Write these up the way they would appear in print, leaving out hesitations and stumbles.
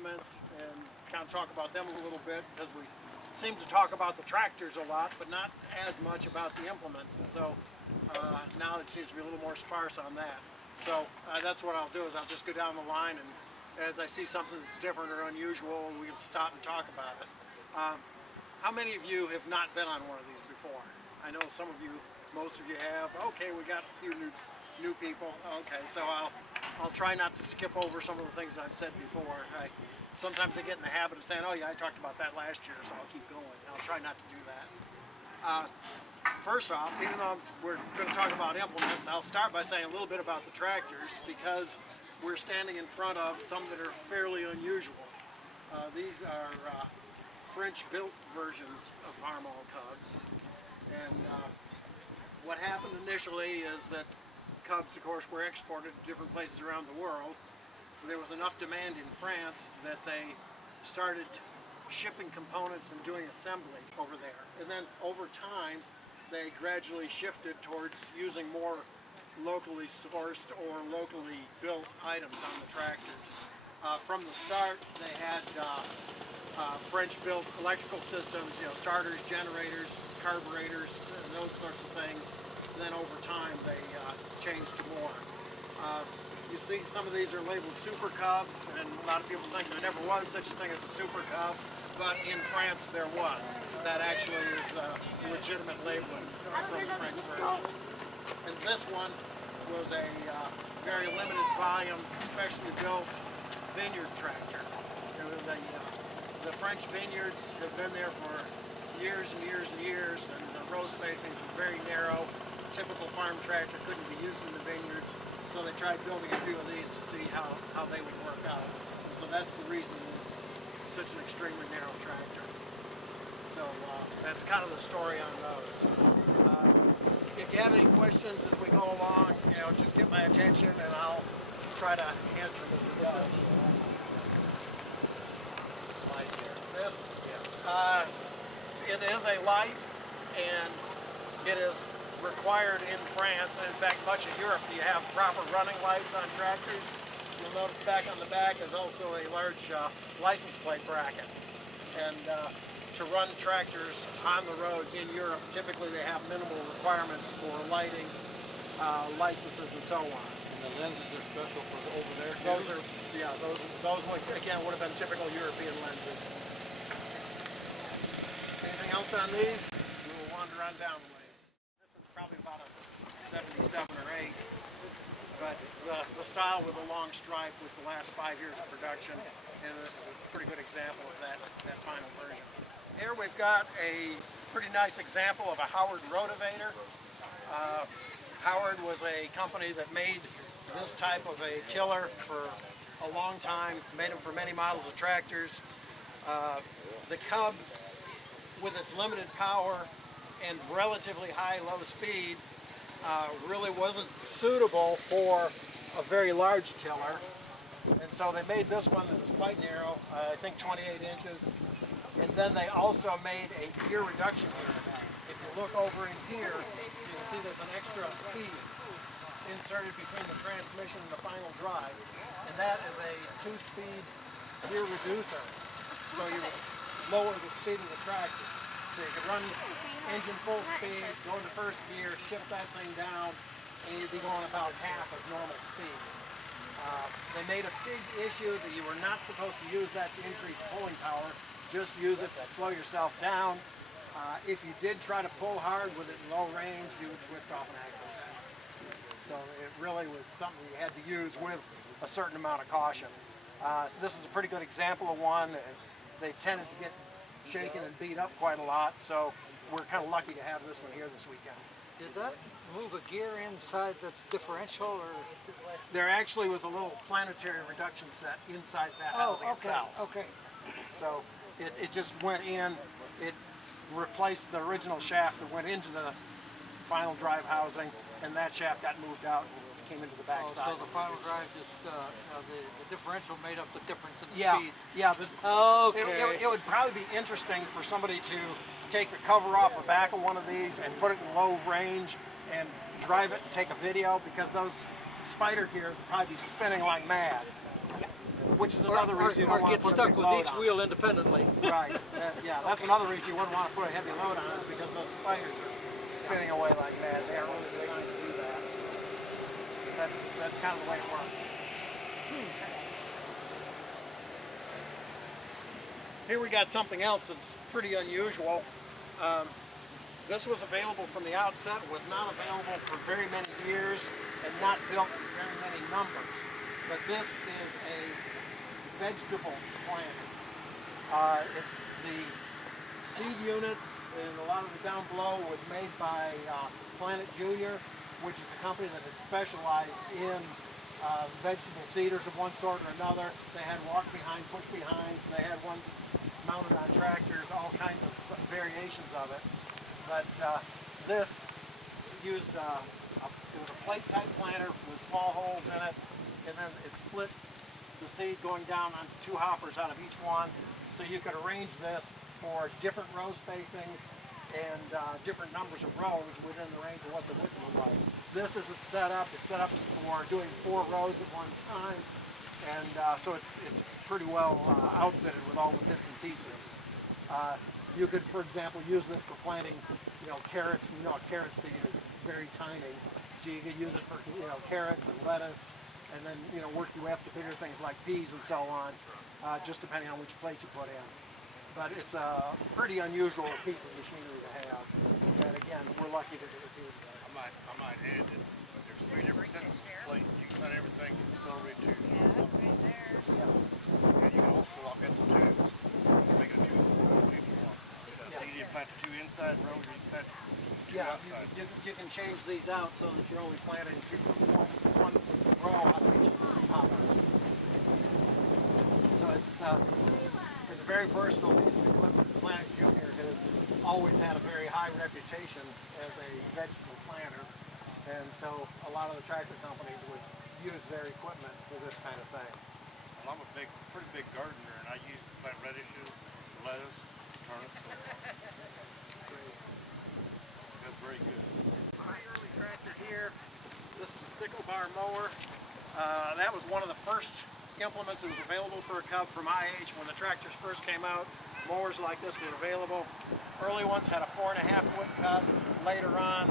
implements and kind of talk about them a little bit, because we seem to talk about the tractors a lot, but not as much about the implements. And so now it seems to be a little more sparse on that. So that's what I'll do, is I'll just go down the line, and as I see something that's different or unusual, we'll stop and talk about it. How many of you have not been on one of these before? I know some of you, most of you have. Okay, we got a few new people. Okay, so I'll try not to skip over some of the things that I've said before. Sometimes I get in the habit of saying, oh yeah, I talked about that last year, so I'll keep going. I'll try not to do that. First off, even though we're going to talk about implements, I'll start by saying a little bit about the tractors, because we're standing in front of some that are fairly unusual. These are French-built versions of Farmall Cubs. And what happened initially is that Cubs, of course, were exported to different places around the world. There was enough demand in France that they started shipping components and doing assembly over there. And then over time, they gradually shifted towards using more locally sourced or locally built items on the tractors. From the start, they had French-built electrical systems, starters, generators, carburetors, and those sorts of things. And then over time, they changed to more. You see some of these are labeled Super Cubs, and a lot of people think there never was such a thing as a Super Cub, but in France there was. That actually is legitimate labeling from the French version. And this one was a very limited volume, specially built vineyard tractor. The French vineyards have been there for years and years and years, and the row spacings are very narrow. A typical farm tractor couldn't be used in the vineyards, so they tried building a few of these to see how they would work out. And so that's the reason it's such an extremely narrow tractor. So that's kind of the story on those. If you have any questions as we go along, just get my attention and I'll try to answer them as we go. Light here. This? Yeah. It is a light, and it is required in France, and in fact much of Europe, you have proper running lights on tractors. You'll notice back on the back is also a large license plate bracket. And to run tractors on the roads in Europe, typically they have minimal requirements for lighting, licenses, and so on. And the lenses are special for over there? Those are, yeah, those again would have been typical European lenses. Anything else on these? We will wander on down the way. Probably about a 77 or 8, but the style with a long stripe was the last 5 years of production, and this is a pretty good example of that final version. Here we've got a pretty nice example of a Howard rotovator. Howard was a company that made this type of a tiller for a long time. It's made them for many models of tractors. The Cub, with its limited power and relatively high-low speed, really wasn't suitable for a very large tiller. And so they made this one that was quite narrow, I think 28 inches. And then they also made a gear reduction gear. If you look over in here, you can see there's an extra piece inserted between the transmission and the final drive. And that is a 2-speed gear reducer. So you lower the speed of the tractor. So you can run engine full speed, go into first gear, shift that thing down, and you'd be going about half of normal speed. They made a big issue that you were not supposed to use that to increase pulling power, just use it to slow yourself down. If you did try to pull hard with it in low range, you would twist off an axle. So it really was something you had to use with a certain amount of caution. This is a pretty good example of one. They tended to get shaken and beat up quite a lot, so we're kind of lucky to have this one here this weekend. Did that move a gear inside the differential, or? There actually was a little planetary reduction set inside that housing itself. Okay. So it just went in, it replaced the original shaft that went into the final drive housing, and that shaft got moved out and came into the back side. So the final drive just, the differential made up the difference in the speeds? Yeah. Okay. It would probably be interesting for somebody to take the cover off the back of one of these and put it in low range and drive it and take a video, because those spider gears would probably be spinning like mad. which is another reason you don't or want get to put a stuck big with load each on. wheel independently. Right. Yeah, that's another reason you wouldn't want to put a heavy load on it, because those spiders are spinning away like mad. They aren't really designed to do that. That's kind of the way it works. Here we got something else that's pretty unusual. This was available from the outset, was not available for very many years, and not built in very many numbers. But this is a vegetable planter. The seed units and a lot of the down below was made by Planet Junior, which is a company that had specialized in vegetable seeders of one sort or another. They had walk behind, push behinds, and they had ones mounted on tractors, all kinds of variations of it. But this used it was a plate type planter with small holes in it, and then it split the seed going down onto 2 hoppers out of each one, so you could arrange this for different row spacings and different numbers of rows within the range of what the width was. This isn't set up. It's set up for doing 4 rows at one time, and so it's pretty well outfitted with all the bits and pieces. You could, for example, use this for planting, carrots. A carrot seed is very tiny, so you could use it for, carrots and lettuce, and then, work your way up to bigger things like peas and so on, just depending on which plate you put in. But it's a pretty unusual piece of machinery to have, and again, we're lucky to do it here today. I might add that there's 3 different sets of plate. You can cut everything from celery to and you can also lock up the tubes. You can make it a tube if you want. You can plant the 2 inside rows, or you can plant 2 outside. You can change these out so that you're only planting one row out of each hoppers. So it's a very versatile piece of equipment. Planet Junior has always had a very high reputation as a vegetable planter, and so a lot of the tractor companies would use their equipment for this kind of thing. Well, I'm a pretty big gardener, and I use to plant radishes, lettuce, turnips. So that's very good. Pretty early tractor here. This is a sickle bar mower. That was one of the first implements that was available for a Cub for my age. When the tractors first came out, mowers like this were available. Early ones had a 4.5 foot cut. Later on,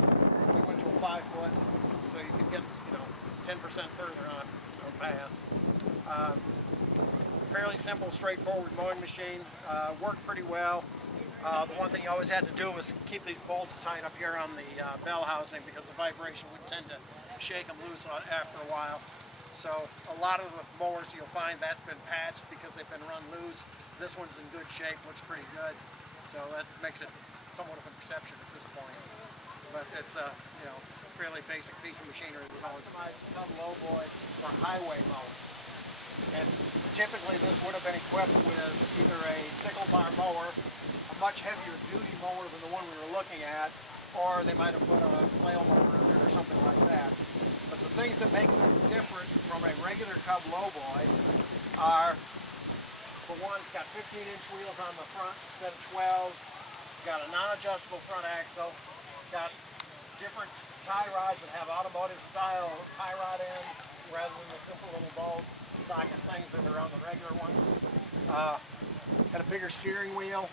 we went to a 5 foot, so you could get 10% further on pass. Fairly simple, straightforward mowing machine. Worked pretty well. The one thing you always had to do was keep these bolts tight up here on the bell housing, because the vibration would tend to shake them loose after a while. So a lot of the mowers you'll find that's been patched because they've been run loose. This one's in good shape, looks pretty good. So that makes it somewhat of a perception at this point. But it's a fairly basic piece of machinery. It was always customized Cub lowboy for highway mowing. And typically this would have been equipped with either a sickle bar mower, a much heavier duty mower than the one we were looking at, or they might have put a flail mower in there or something like that. But the things that make this different from a regular Cub lowboy are, for one, it's got 15-inch wheels on the front instead of 12s. It's got a non-adjustable front axle. Got different tie rods that have automotive style tie rod ends rather than the simple little ball socket things that are on the regular ones. Got a bigger steering wheel.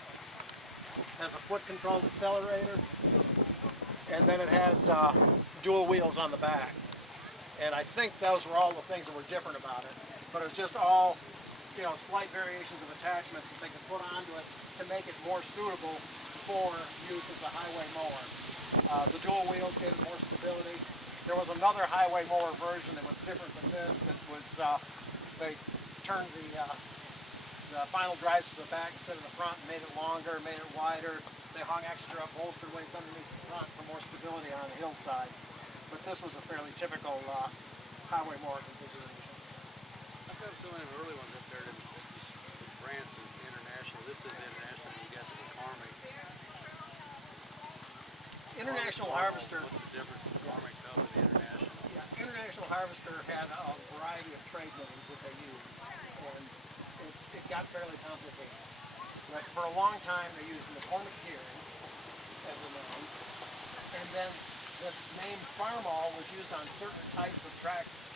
Has a foot controlled accelerator. And then it has dual wheels on the back. And I think those were all the things that were different about it. But it was just all, slight variations of attachments that they could put onto it to make it more suitable for use as a highway mower. The dual wheels gave it more stability. There was another highway mower version that was different than this. That was they turned the final drives to the back instead of the front, and made it longer, made it wider. They hung extra upholstered weights underneath the front for more stability on the hillside. But this was a fairly typical highway mower configuration. I've got some of the early ones up there that France is international. This is international. You got the McCormick. International Harvester. What's the difference in the McCormick Cub and the international? Yeah, International Harvester had a variety of trade names that they used, and it got fairly complicated. But for a long time they used McCormick Hearing as the name, and then the name Farmall was used on certain types of tractors.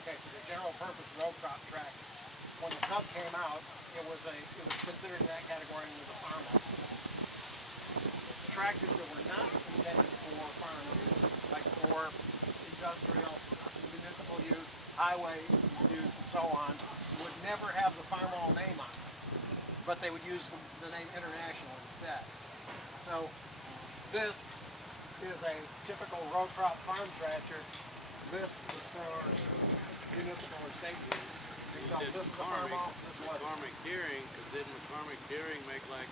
Okay, for the general purpose row crop tractors. when the Cub came out, it was considered in that category and was a Farmall. Tractors that were not intended for farm use, like for industrial, municipal use, highway use, and so on, would never have the Farmall name on it, but they would use the name International instead. So this is a typical row crop farm tractor. This is for municipal or state use. And so this is a Farmall, this was McCormick Deering, because didn't McCormick Deering make like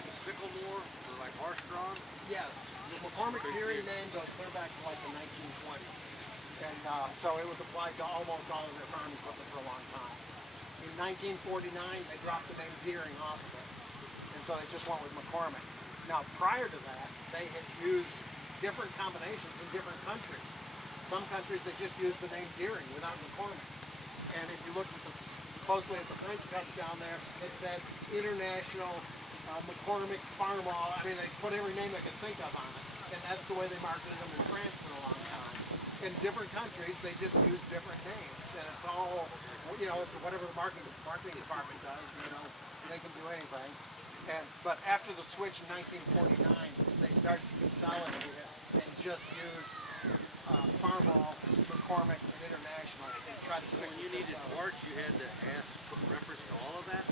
a sycamore or like horse-drawn? yes. The McCormick Deering name goes clear back to like the 1920s. And so it was applied to almost all of their farm equipment for a long time. In 1949, they dropped the name Deering off of it. And so they just went with McCormick. Now, prior to that, they had used different combinations in different countries. Some countries, they just used the name Deering without McCormick. And if you look closely at the French cups down there, it said International McCormick Farmall. I mean, they put every name they could think of on it. And that's the way they marketed them in France for a long time. In different countries, they just use different names. And it's all, you know, it's whatever the marketing department does, you know, they can do anything. But after the switch in 1949, they started to consolidate it and just use Farmall, McCormick, and International, and try to stick. When you needed parts, you had to put reference to all of that?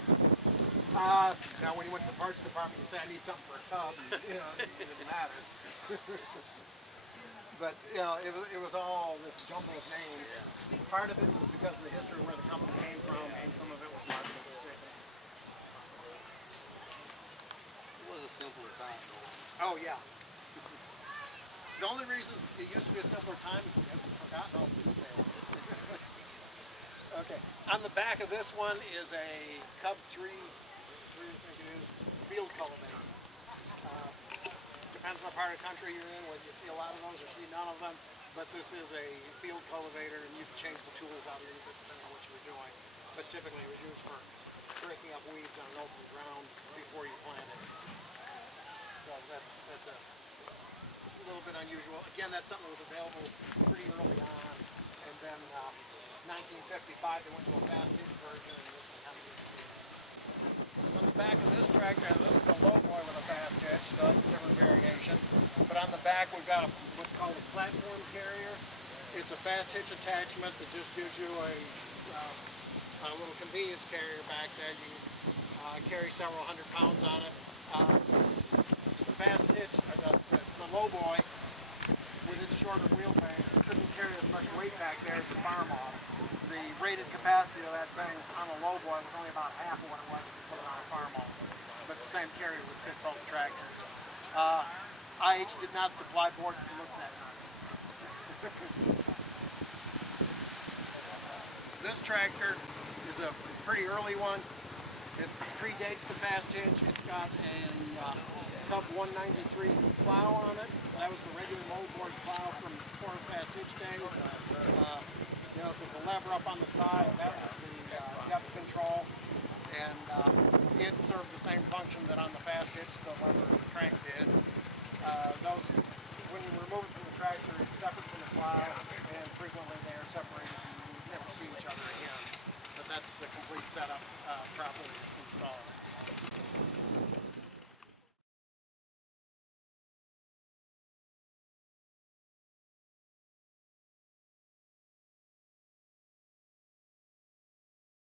Now when you went to the parts department, you say, I need something for a Cub, and, you know, it didn't matter. But, you know, it was all this jumble of names. Yeah. Part of it was because of the history of where the company came from, and some of it was marketing decision. It was a simpler time, though. Oh, yeah. The only reason it used to be a simpler time is because we've forgotten all the details. Okay. On the back of this one is a Cub 3, I think it is, field cultivator. Depends on the part of the country you're in, whether you see a lot of those or see none of them. But this is a field cultivator, and you can change the tools out a little bit depending on what you were doing. But typically it was used for breaking up weeds on an open ground before you plant it. So that's a little bit unusual. Again, that's something that was available pretty early on. And then 1955 they went to a fast hitch version, and this one kind of disappeared. On the back of this tractor, this is a low boy with a fast hitch, so that's a different variation. But on the back we've got what's called a platform carrier. It's a fast hitch attachment that just gives you a little convenience carrier back there. You can carry several hundred pounds on it. The fast hitch, the low boy, with its shorter wheelbase, couldn't carry as much weight back there as the Farmall. The rated capacity of that thing on the low boy was only about half of what it was if you put it on a Farmall. But the same carrier would fit both tractors. IH did not supply boards that looked that nice. This tractor is a pretty early one. It predates the fast hitch. It's got a Cub 193 plow on it. That was the regular moldboard plow from before fast hitch days. You know, so there's a lever up on the side. That was the depth control, and it served the same function that on the fast hitch the lever or the crank did. When you remove it from the tractor, it's separate from the plow, and frequently they are separated. You never see each other again. But that's the complete setup properly installed.